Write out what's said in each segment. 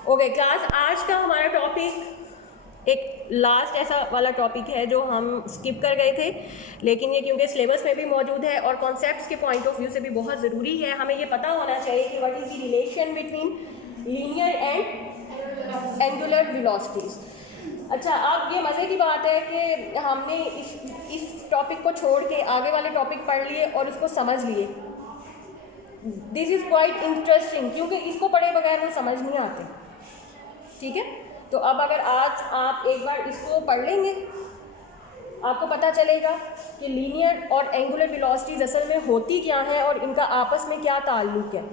Okay class, आज का हमारा टॉपिक एक लास्ट ऐसा वाला टॉपिक है जो हम स्किप कर गए थे, लेकिन ये क्योंकि सिलेबस में भी मौजूद है और कॉन्सेप्ट्स के पॉइंट ऑफ व्यू से भी बहुत ज़रूरी है। हमें ये पता होना चाहिए कि what is the relation between linear and angular velocities. अच्छा, अब ये मज़े की बात है कि हमने इस टॉपिक को छोड़ के आगे वाले टॉपिक पढ़ लिए और उसको समझ लिए। दिस इज़ क्वाइट इंटरेस्टिंग, क्योंकि इसको पढ़े बगैर वो समझ नहीं आते। ठीक है, तो अब अगर आज आप एक बार इसको पढ़ लेंगे, आपको पता चलेगा कि लीनियर और एंगुलर वेलोसिटीज़ असल में होती क्या हैं और इनका आपस में क्या ताल्लुक़ है।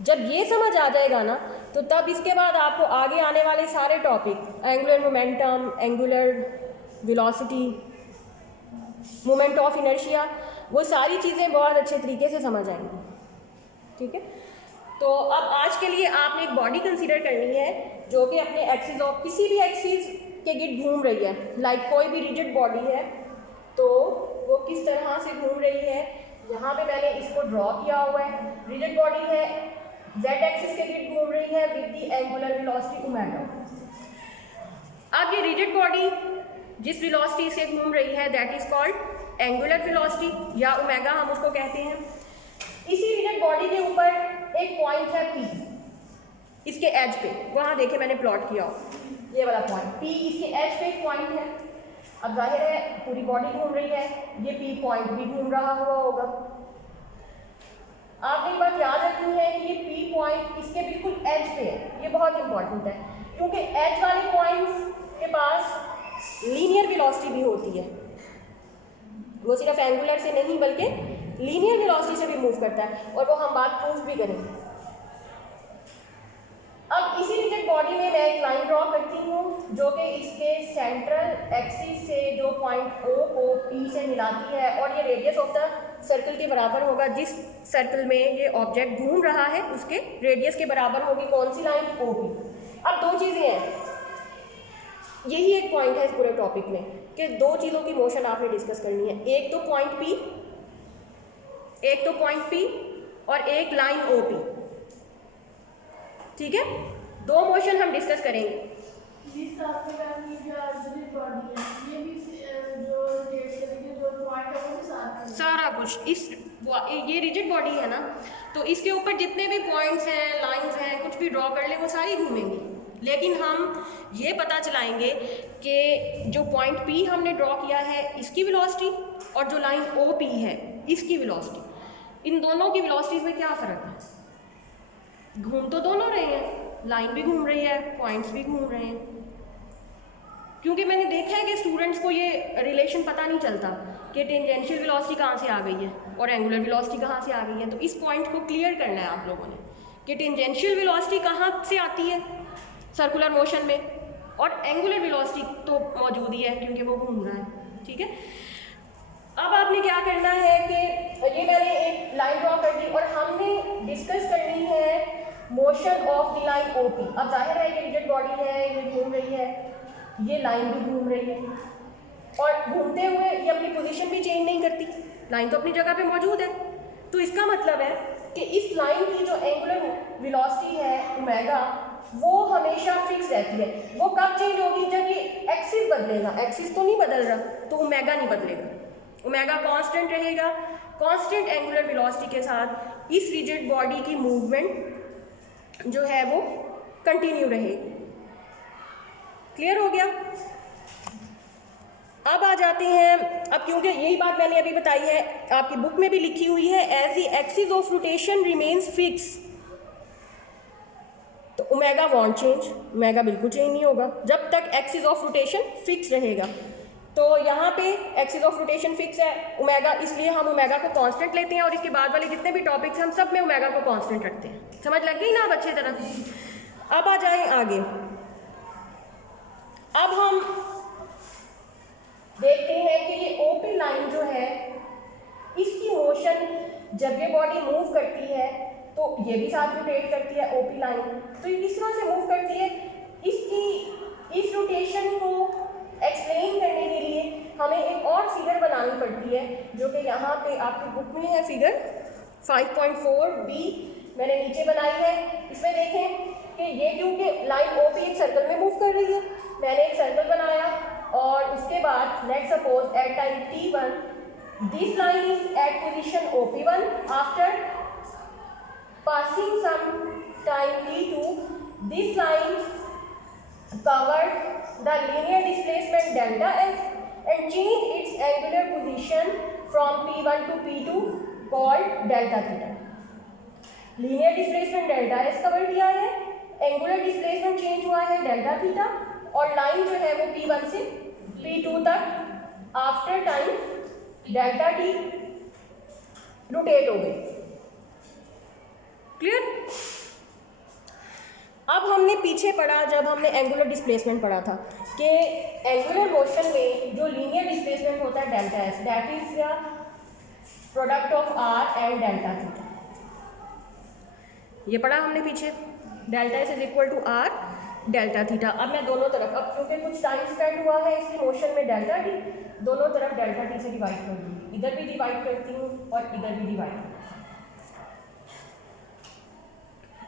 जब ये समझ आ जाएगा ना, तो तब इसके बाद आपको आगे आने वाले सारे topic, angular momentum, angular velocity, moment of inertia, वो सारी चीज़ें बहुत अच्छे तरीके से समझ आएंगी। ठीक है, तो अब आज के लिए आपने एक बॉडी कंसीडर करनी है जो कि अपने एक्सिस ऑफ किसी भी एक्सिस के गिर्द घूम रही है। लाइक कोई भी रिजिड बॉडी है तो वो किस तरह से घूम रही है। यहाँ पे मैंने इसको ड्रॉ किया हुआ है। रिजिड बॉडी है, जेड एक्सिस के गिर्द घूम रही है with the angular velocity omega. अब ये रिजिड बॉडी जिस वेलोसिटी से घूम रही है that is called angular velocity या ओमेगा हम उसको कहते हैं। इसी रिजिड बॉडी के ऊपर एक पॉइंट है P, इसके एज पे, वहाँ देखे मैंने प्लॉट किया ये वाला पॉइंट P, इसके एज पे एक पॉइंट है। अब जाहिर है पूरी बॉडी घूम रही है, ये P पॉइंट भी घूम रहा हुआ होगा। आपने एक बात याद रखनी है कि ये P पॉइंट इसके बिल्कुल एज पे है। ये बहुत इंपॉर्टेंट है क्योंकि एज वाले पॉइंट्स के पास लीनियर वेलोसिटी भी होती है। वो सिर्फ एंगुलर से नहीं बल्कि लीनियर वेलोसिटी से भी मूव करता है, और वो हम बात प्रूफ भी करेंगे। अब इसी रिजिड बॉडी में मैं एक लाइन ड्रॉ करती हूँ जो कि इसके सेंट्रल एक्सिस से जो पॉइंट O को P से मिलाती है, और ये रेडियस ऑफ द सर्कल के बराबर होगा। जिस सर्कल में ये ऑब्जेक्ट घूम रहा है उसके रेडियस के बराबर होगी कौन सी लाइन, OP। अब दो चीज़ें हैं, यही एक पॉइंट है इस पूरे टॉपिक में कि दो चीज़ों की मोशन आपने डिस्कस करनी है। एक तो पॉइंट P और एक लाइन OP। ठीक है, दो मोशन हम डिस्कस करेंगे। सारा कुछ ये रिजिड बॉडी है ना, तो इसके ऊपर जितने भी पॉइंट्स हैं, लाइंस हैं, कुछ भी ड्रॉ कर ले वो सारी घूमेंगी। लेकिन हम ये पता चलाएंगे कि जो पॉइंट P हमने ड्रॉ किया है इसकी वेलोसिटी और जो लाइन OP है इसकी वेलोसिटी, इन दोनों की वेलोसिटीज़ में क्या फ़र्क है। घूम तो दोनों रहे हैं, लाइन भी घूम रही है, पॉइंट्स भी घूम रहे हैं। क्योंकि मैंने देखा है कि स्टूडेंट्स को ये रिलेशन पता नहीं चलता कि टेंजेंशियल वेलोसिटी कहाँ से आ गई है और एंगुलर वेलोसिटी कहाँ से आ गई है। तो इस पॉइंट को क्लियर करना है आप लोगों ने कि टेंजेंशियल वेलोसिटी कहाँ से आती है सर्कुलर मोशन में, और एंगुलर वेलोसिटी तो मौजूद ही है क्योंकि वो घूम रहा है। ठीक है, अब आपने क्या करना है कि ये मैंने एक लाइन ड्रॉ कर दी और हमने डिस्कस करनी है motion of the line OP। अब जाहिर है ये रिजिड बॉडी है, ये घूम रही है, ये लाइन भी घूम रही है, और घूमते हुए ये अपनी पोजीशन भी चेंज नहीं करती, लाइन तो अपनी जगह पे मौजूद है। तो इसका मतलब है कि इस लाइन की जो एंगुलर वेलोसिटी है ओमेगा वो हमेशा फिक्स रहती है। वो कब चेंज होगी, जब ये एक्सिस बदलेगा। एक्सिस तो नहीं बदल रहा तो ओमेगा नहीं बदलेगा, ओमेगा कांस्टेंट रहेगा। कांस्टेंट एंगुलर वेलोसिटी के साथ इस रिजिड बॉडी की मूवमेंट जो है वो कंटिन्यू रहेगी। क्लियर हो गया। अब आ जाते हैं, अब क्योंकि यही बात मैंने अभी बताई है, आपकी बुक में भी लिखी हुई है, as the axis of rotation remains fix, तो ओमेगा वॉन्ट चेंज, ओमेगा बिल्कुल चेंज नहीं होगा जब तक एक्सिस ऑफ रोटेशन फिक्स रहेगा। तो यहाँ पे एक्सिस ऑफ रोटेशन फिक्स है ओमेगा, इसलिए हम ओमेगा को कांस्टेंट लेते हैं, और इसके बाद वाले जितने भी टॉपिक्स हम सब में ओमेगा को कांस्टेंट रखते हैं। समझ लग गई ना अब अच्छी तरह। अब आ जाएं आगे। अब हम देखते हैं कि ये OP लाइन जो है इसकी मोशन, जब ये बॉडी मूव करती है तो ये भी साथ रोटेट करती है OP लाइन। तो ये किस तरह से मूव करती है, इस रोटेशन को एक्सप्लेन करने के लिए हमें एक और फिगर बनानी पड़ती है, जो कि यहाँ पे आपकी बुक में है, फिगर 5.4b मैंने नीचे बनाई है। इसमें देखें कि ये क्योंकि लाइन ओ पी एक सर्कल में मूव कर रही है, मैंने एक सर्कल बनाया और उसके बाद let suppose at time t1 this line is at position OP1 after passing some time t2 this line covered the linear displacement delta s and change its angular position from p1 to p2 called delta theta. Linear displacement delta S cover किया है, angular displacement change हुआ है delta theta, और line जो है वो P1 से P2 तक after time delta T rotate हो गई। क्लियर? अब हमने पीछे पढ़ा, जब हमने एंगुलर डिस्प्लेसमेंट पढ़ा था कि एंगुलर मोशन में जो लीनियर डिस्प्लेसमेंट होता है delta s, that is the product of r and delta theta. ये पढ़ा हमने पीछे, delta s is equal to r delta theta. अब मैं दोनों तरफ, अब क्योंकि कुछ टाइम स्पेंड हुआ है इसकी मोशन में डेल्टा टी, दोनों तरफ डेल्टा टी से डिवाइड कर दूँगी, इधर भी डिवाइड करती हूँ और इधर भी डिवाइड करती हूँ।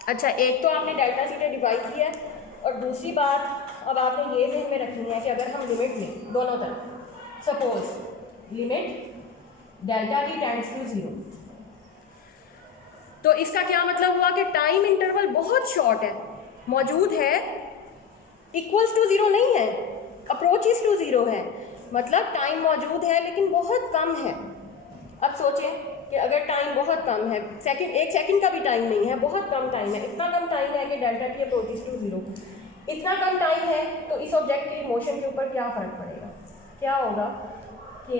अच्छा, एक तो आपने डेल्टा थीटा डिवाइड किया है, और दूसरी बात अब आपने ये ध्यान में रखनी है कि अगर हम लिमिट लें दोनों तरफ, suppose limit delta t tends to 0, तो इसका क्या मतलब हुआ कि टाइम इंटरवल बहुत शॉर्ट है, मौजूद है, इक्वल्स टू 0 नहीं है, अप्रोचेस टू 0 है, मतलब टाइम मौजूद है लेकिन बहुत कम है। अब सोचें कि अगर टाइम बहुत कम है, सेकंड, एक सेकंड का भी टाइम नहीं है, बहुत कम टाइम है, इतना कम टाइम है कि डेल्टा टी अप्रोचेस टू 0, इतना कम टाइम है, तो इस ऑब्जेक्ट की मोशन के ऊपर क्या फ़र्क पड़ेगा? क्या होगा कि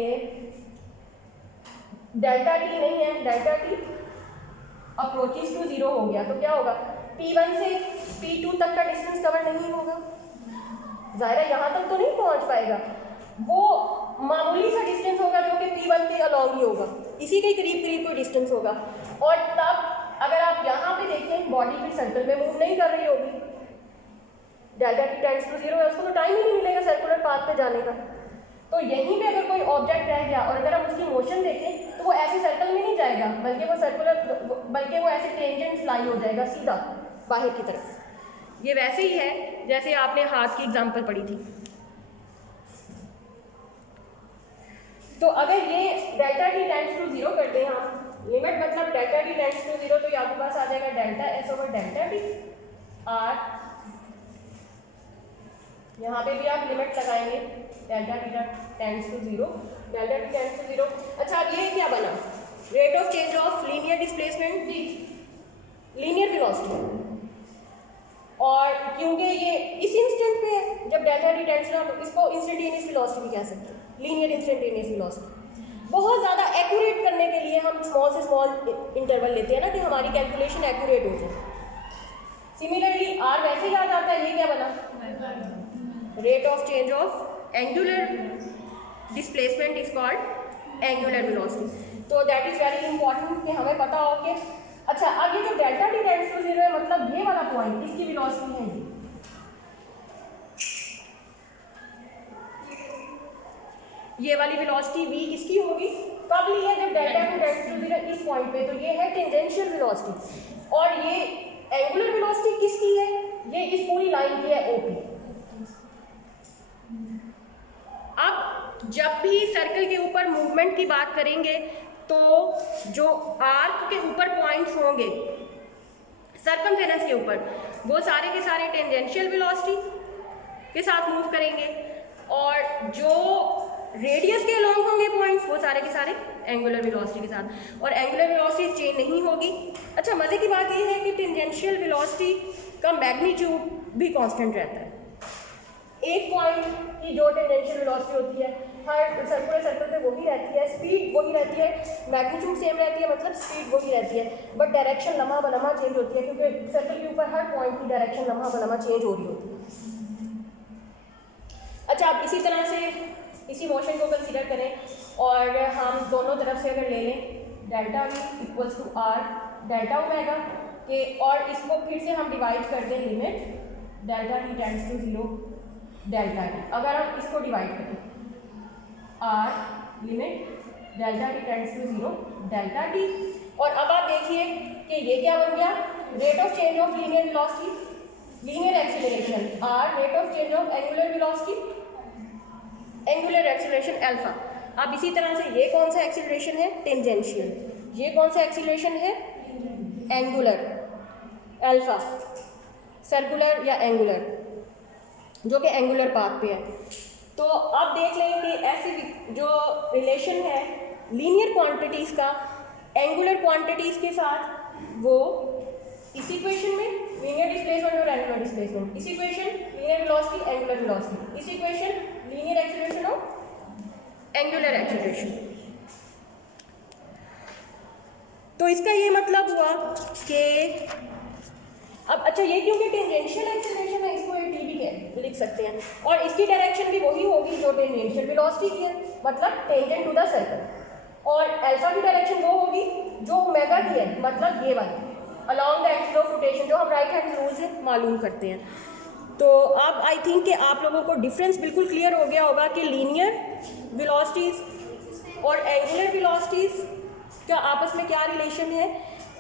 डेल्टा टी नहीं है, डेल्टा टी अप्रोचेस टू 0 हो गया, तो क्या होगा? P1 से P2 तक का डिस्टेंस कवर नहीं होगा, ज़ाहिर है यहाँ तक तो नहीं पहुँच पाएगा, वो मामूली सा डिस्टेंस होगा जो कि P1 के अलॉन्ग ही होगा, इसी के करीब करीब कोई डिस्टेंस होगा। और तब अगर आप यहाँ पे देखें, बॉडी फिर सर्कल में मूव नहीं कर रही होगी, डेल्टा टी टेंड्स टू 0 है, उसको तो टाइम ही नहीं मिलेगा सर्कुलर पाथ पे जाने का। तो यहीं पे अगर कोई ऑब्जेक्ट रह गया और अगर हम उसकी मोशन देखें तो वो ऐसे सर्कल में नहीं जाएगा, बल्कि वो ऐसे टेंजेंट फ्लाई हो जाएगा सीधा बाहर की तरफ। ये वैसे ही है जैसे आपने हाथ की एग्जांपल पढ़ी थी। तो अगर ये डेल्टा टी टेंड्स टू 0 कर दें हम, लिमिट मतलब डेल्टा टी टेंड्स टू 0, तो ये आपके पास आ जाएगा delta s over delta t r, यहाँ पे भी आप लिमिट लगाएंगे delta t tends to 0, delta t tends to 0। अच्छा, अब ये क्या बना? Rate of change of linear displacement with linear velocity, और क्योंकि ये इस इंस्टेंट पे है जब डेल्टा टी टेंड्स टू, तो इसको इंस्टेंटेनियस वेलोसिटी भी कह सकते हैं, लीनियर इंस्टेंटेनियस वेलोसिटी। बहुत ज़्यादा एक्यूरेट करने के लिए हम स्मॉल से स्मॉल इंटरवल लेते हैं ना, कि हमारी कैलकुलेशन एक्यूरेट हो जाए। सिमिलरली आर वैसे ही आ जाता है, ये क्या बना? Rate of change of angular displacement is called angular velocity. तो दैट इज़ वेरी इंपॉर्टेंट कि हमें पता हो कि अच्छा, अब ये जो डेल्टा टी टेंड्स टू 0 है, मतलब ये वाला पॉइंट, इसकी वेलोसिटी है ये वाली वेलोसिटी v किसकी होगी? कब ली है? जब डेल्टा टी टेंड्स टू 0 इस पॉइंट पे, तो ये है टेंजेंशियल वेलोसिटी, और ये एंगुलर वेलोसिटी किसकी है? ये इस पूरी लाइन की है OP। अब जब भी सर्कल के ऊपर मूवमेंट की बात करेंगे तो जो आर्क के ऊपर पॉइंट्स होंगे सर्कमफेरेंस के ऊपर, वो सारे के सारे टेंजेंशियल वेलोसिटी के साथ मूव करेंगे, और जो रेडियस के अलोंग होंगे पॉइंट्स, वो सारे के सारे एंगुलर वेलोसिटी के साथ, और एंगुलर वेलोसिटी चेंज नहीं होगी। अच्छा, मज़े की बात ये है कि टेंजेंशियल वेलोसिटी का मैग्नीट्यूड भी कांस्टेंट रहता है। एक पॉइंट की जो टेंजेंशियल वेलोसिटी होती है हर सर्कल पे वही रहती है, स्पीड वही रहती है, मैग्नीट्यूड सेम रहती है, मतलब स्पीड वही रहती है, बट डायरेक्शन लम्हा बनम्हा चेंज होती है, क्योंकि सर्कल के ऊपर हर पॉइंट की डायरेक्शन लम्हा बनम्हा चेंज हो रही होती है। अच्छा, अब इसी तरह से इसी मोशन को कंसीडर करें और हम दोनों तरफ से अगर ले लें delta v equals to r delta omega के, और इसको फिर से हम डिवाइड कर दें limit delta t tends to 0 delta t. अगर हम इसको डिवाइड करें r limit delta t tends to 0 delta t, और अब आप देखिए कि ये क्या बन गया? Rate of change of linear velocity linear acceleration or rate of change of angular velocity, angular acceleration alpha. अब इसी तरह से ये कौन सा एक्सीलरेशन है, टेंजेंशियल, ये कौन सा एक्सीलरेशन है, एंगुलर, अल्फा, सर्कुलर या एंगुलर, जो कि एंगुलर पाथ पे है। तो अब देख लें कि ऐसी जो रिलेशन है लीनियर क्वांटिटीज़ का एंगुलर क्वांटिटीज़ के साथ, वो इस इक्वेशन में लीनियर डिस्प्लेसमेंट और एंगुलर डिस्प्लेसमेंट, इस equation linear velocity angular velocity, इस इक्वेशन लीनियर एक्सीलरेशन और एंगुलर एक्सीलरेशन। तो इसका ये मतलब हुआ कि अब अच्छा ये क्योंकि टेंजेंशियल एक्सीलरेशन है इसको टी भी लिख सकते हैं, और इसकी डायरेक्शन भी वही होगी जो टेंजेंशियल वेलोसिटी की है, मतलब टेंजेंट टू द सर्कल, और अल्फा की डायरेक्शन वो होगी जो ओमेगा की है, मतलब ये वाली along the axis of rotation, जो हम राइट हैंड रूल से मालूम करते हैं। तो अब आई थिंक कि आप लोगों को डिफरेंस बिल्कुल क्लियर हो गया होगा कि लीनियर वेलोसिटीज़ और एंगुलर वेलोसिटीज़ का आपस में क्या रिलेशन है,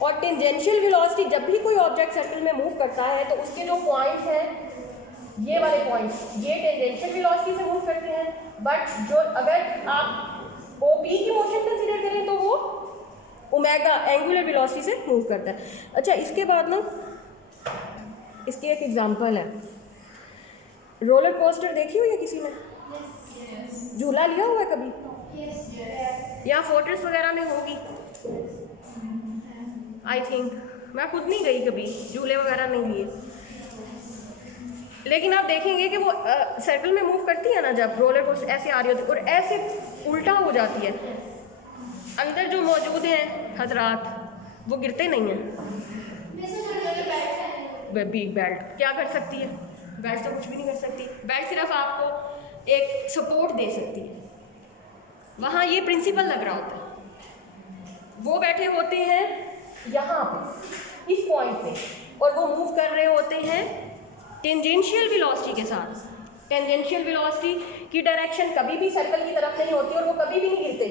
और टेंजेंशियल वेलोसिटी जब भी कोई ऑब्जेक्ट सर्कल में मूव करता है तो उसके जो पॉइंट हैं ये वाले पॉइंट्स, ये टेंजेंशियल वेलोसिटी से मूव करते हैं, बट जो अगर आप ओपी की मोशन कंसीडर करें तो वो ओमेगा एंगुलर वेलोसिटी से मूव करता है। अच्छा इसके बाद ना इसकी एक एग्जांपल है, रोलर कोस्टर देखी हुई है किसी ने? झूला लिया हुआ है कभी? या फोर्ट्रेस वगैरह में होगी आई थिंक, मैं खुद नहीं गई कभी, झूले वगैरह नहीं लिए, लेकिन आप देखेंगे कि वो सर्कल में मूव करती है ना, जब रोलर कोस्टर ऐसे आ रही होती है और ऐसे उल्टा हो जाती है, अंदर जो मौजूद हैं हजरात वो गिरते नहीं हैं। बिग बेल्ट क्या कर सकती है? बेल्ट तो कुछ भी नहीं कर सकती, बेल्ट सिर्फ आपको एक सपोर्ट दे सकती है। वहाँ ये प्रिंसिपल लग रहा होता है, वो बैठे होते हैं यहाँ पे इस पॉइंट पे, और वो मूव कर रहे होते हैं टेंजेंशियल वेलोसिटी के साथ। टेंजेंशियल वेलोसिटी की डायरेक्शन कभी भी सर्कल की तरफ नहीं होती और वो कभी भी नहीं गिरते।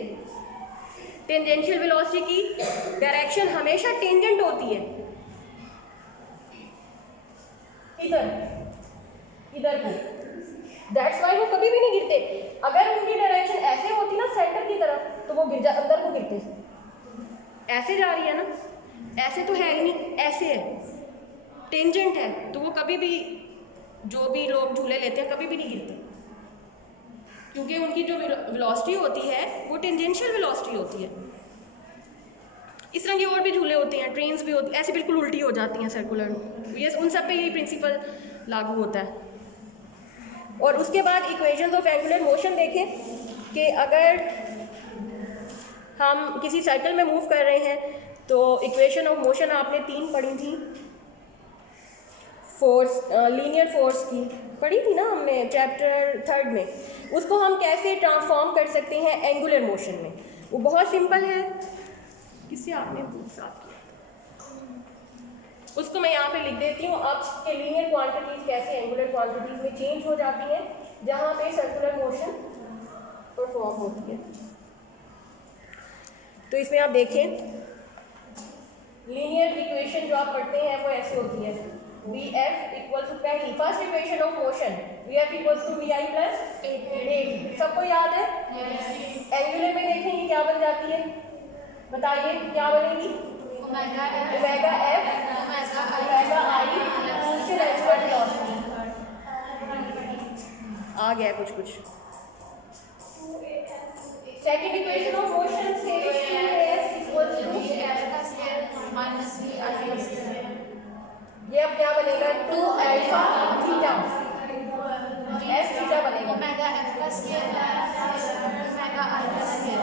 टेंजेंशियल वेलोसिटी की डायरेक्शन हमेशा टेंजेंट होती है, इधर की, दैट्स वाई वो कभी भी नहीं गिरते। अगर उनकी डायरेक्शन ऐसे होती ना सेंटर की तरफ तो वो अंदर को गिरते। ऐसे जा रही है ना, ऐसे तो है ही नहीं, ऐसे है, टेंजेंट है, तो वो कभी भी, जो भी लोग झूले लेते हैं कभी भी नहीं गिरते, क्योंकि उनकी जो वेलोसिटी होती है वो टेंजेंशियल वेलोसिटी होती है। इस तरह के और भी झूले होते हैं, ट्रेन्स भी होती हैं, ऐसे बिल्कुल उल्टी हो जाती हैं सर्कुलर, ये उन सब पे यही प्रिंसिपल लागू होता है। और उसके बाद इक्वेशंस ऑफ एंगुलर मोशन देखें कि अगर हम किसी सर्कल में मूव कर रहे हैं तो इक्वेशन ऑफ मोशन आपने 3 पढ़ी थी, फोर्स, लीनियर फोर्स की पढ़ी थी ना हमने चैप्टर 3 में, उसको हम कैसे ट्रांसफॉर्म कर सकते हैं एंगुलर मोशन में। वो बहुत सिंपल है, किससे आपने साथ किया, उसको मैं यहाँ पे लिख देती हूँ। अब के लीनियर क्वांटिटीज़ कैसे एंगुलर क्वांटिटीज़ में चेंज हो जाती हैं जहाँ पे सर्कुलर मोशन परफॉर्म होती है। तो इसमें आप देखें लीनियर इक्वेशन जो आप पढ़ते हैं वो ऐसे होती है, वी एफ इक्वल टू, पहली first equation of motion v f equal to v i plus a, सबको याद है? एंगुलर में देखेंगे क्या बन जाती है, बताइए क्या बनेगी? ओमेगा एफ ओमेगा आई आ गया कुछ कुछ। सेकंड इक्वेशन ऑफ मोशन से ये अब क्या बनेगा? 2 अल्फा थीटा, एस थीटा बनेगा, ओमेगा एफ का स्क्वायर ओमेगा आई का स्क्वायर।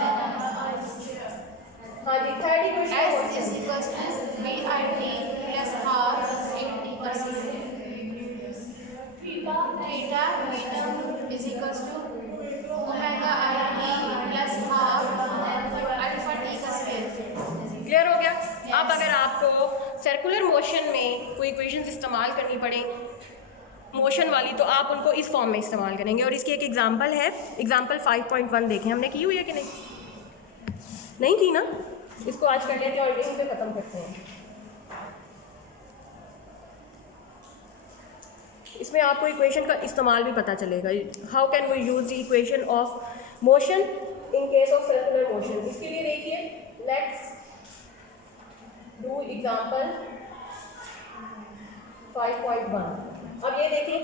हाँ जी, third equation s is equal to v i t plus half in t का square, theta is equal to omega i t plus half alpha t का square. Clear हो गया? अब अगर आपको सर्कुलर मोशन में कोई इक्वेशंस इस्तेमाल करनी पड़े मोशन वाली, तो आप उनको इस फॉर्म में इस्तेमाल करेंगे। और इसकी एक एग्जांपल है, एग्जांपल 5.1 देखें, हमने की हुई है कि नहीं की ना? इसको आज कर लेते हैं और यहीं पे ख़त्म करते हैं। इसमें आपको इक्वेशन का इस्तेमाल भी पता चलेगा, how can we use the equation of motion in case of circular motion. इसके लिए देखिए, लेट्स डू एग्जांपल 5.1। अब ये देखिए,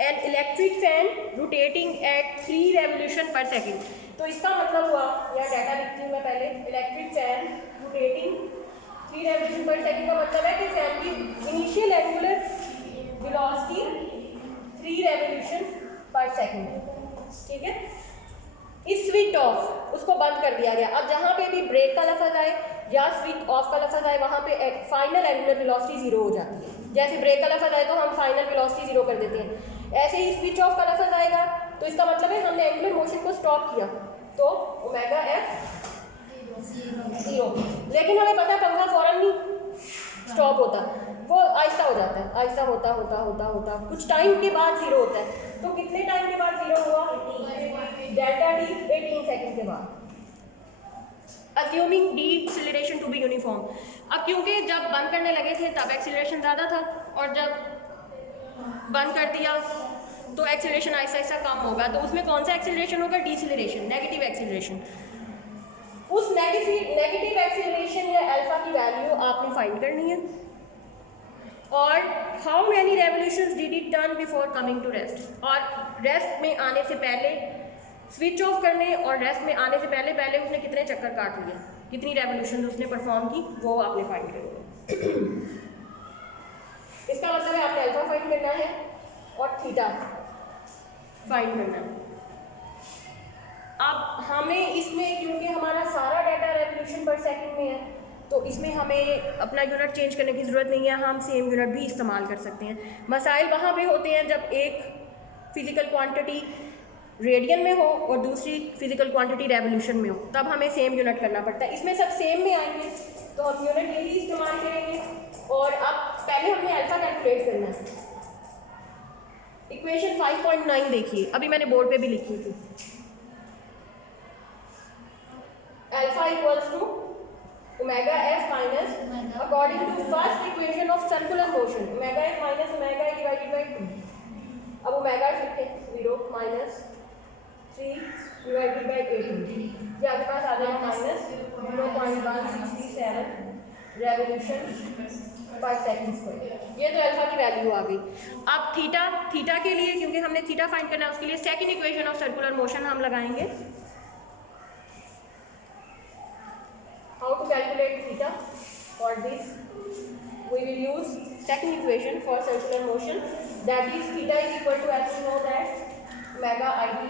an electric fan rotating at 3 revolution पर सेकेंड। तो इसका मतलब हुआ, यह डाटा लिखती हूँ मैं पहले, इलेक्ट्रिक फैन रोटेटिंग 3 रेवोल्यूशन पर सेकेंड का मतलब है कि फैन की इनिशियल एंगुलर वेलोसिटी 3 रेवोल्यूशन पर सेकेंड, ठीक है। इस स्विच ऑफ, उसको बंद कर दिया गया। अब जहाँ पे भी ब्रेक का लफ्ज़ आए या स्विच ऑफ का लफ्ज़ आए, वहाँ पे फाइनल एंगुलर वेलोसिटी 0 हो जाती है। जैसे ब्रेक का लफ्ज़ आए तो हम फाइनल वेलोसिटी 0 कर देते हैं, ऐसे ही स्विच ऑफ का लफ्ज़ आएगा तो इसका मतलब है हमने एंगुलर मोशन को स्टॉप किया, तो ओमेगा एफ 0। लेकिन हमें पता है पंखा फौरन नहीं स्टॉप होता, वो आहिस्ता हो जाता है, आहिस्ता होता होता होता होता कुछ टाइम के बाद 0 होता है। तो कितने टाइम के बाद 0 हुआ? डेल्टा टी 18 सेकंड के बाद। Assuming the acceleration to be uniform. अब क्योंकि जब बंद करने लगे थे तब एक्सीलरेशन ज़्यादा था, और जब बंद कर दिया तो एक्सीलरेशन आहिस्ता आहिस्ता कम होगा। तो उसमें कौन सा एक्सीलरेशन होगा? Deceleration, negative acceleration. उस नेगेटिव एक्सीलरेशन या अल्फा की वैल्यू आपने फाइंड करनी है, और how many revolutions did it turn before coming to rest. और रेस्ट में आने से पहले, स्विच ऑफ करने और रेस्ट में आने से पहले पहले उसने कितने चक्कर काट लिए, कितनी रेवोल्यूशन उसने परफॉर्म की, वो आपने फाइंड करनी है। इसका मतलब है आपने अल्फा फाइंड करना है और थीटा फाइंड करना है। अब हमें इसमें, क्योंकि हमारा सारा डाटा रेवोल्यूशन पर सेकंड में है, तो इसमें हमें अपना यूनिट चेंज करने की ज़रूरत नहीं है, हम सेम यूनिट भी इस्तेमाल कर सकते हैं। मसाइल वहाँ पे होते हैं जब एक फिज़िकल क्वांटिटी रेडियन में हो और दूसरी फिज़िकल क्वांटिटी रेवोल्यूशन में हो, तब हमें सेम यूनिट करना पड़ता है। इसमें सब सेम में आएंगे तो हम यूनिट यही इस्तेमाल करेंगे। और अब पहले हमने अल्फा कैलकुलेट करना है। इक्वेशन 5.9 देखिए, अभी मैंने बोर्ड पे भी लिखी थी। Alpha equals to omega f minus, according to first equation of circular motion, omega f minus omega a divided by 2। अब ओमेगा लिखते हैं 0 माइनस 3 डिवाइडेड बाई 18, ये आपके पास आ जाएगा माइनस 0.167 रेवोल्यूशन पर सेकंड स्क्वायर। ये तो अल्फा की वैल्यू आ गई। अब थीटा के लिए, क्योंकि हमने थीटा फाइंड करना है, उसके लिए second equation of circular motion हम लगाएंगे। How to calculate theta? For this, we will use second equation for circular motion, that is theta is equal to, as you know that, omega I t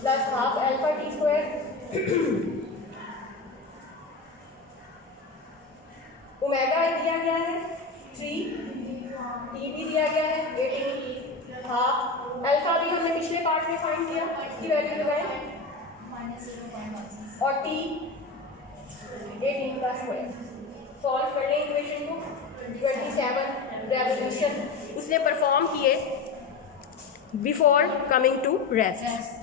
plus half alpha t square। Omega दिया गया है 3, T भी दिया गया है 18, half alpha भी हमने पिछले पार्ट में फाइंड किया, इसकी वैल्यू लगाए, और टी 18 का स्क्वायर। सॉल्व कर लें इक्वेशन को। 27 रेवोल्यूशन उसने परफॉर्म किए बिफोर कमिंग टू रेस्ट।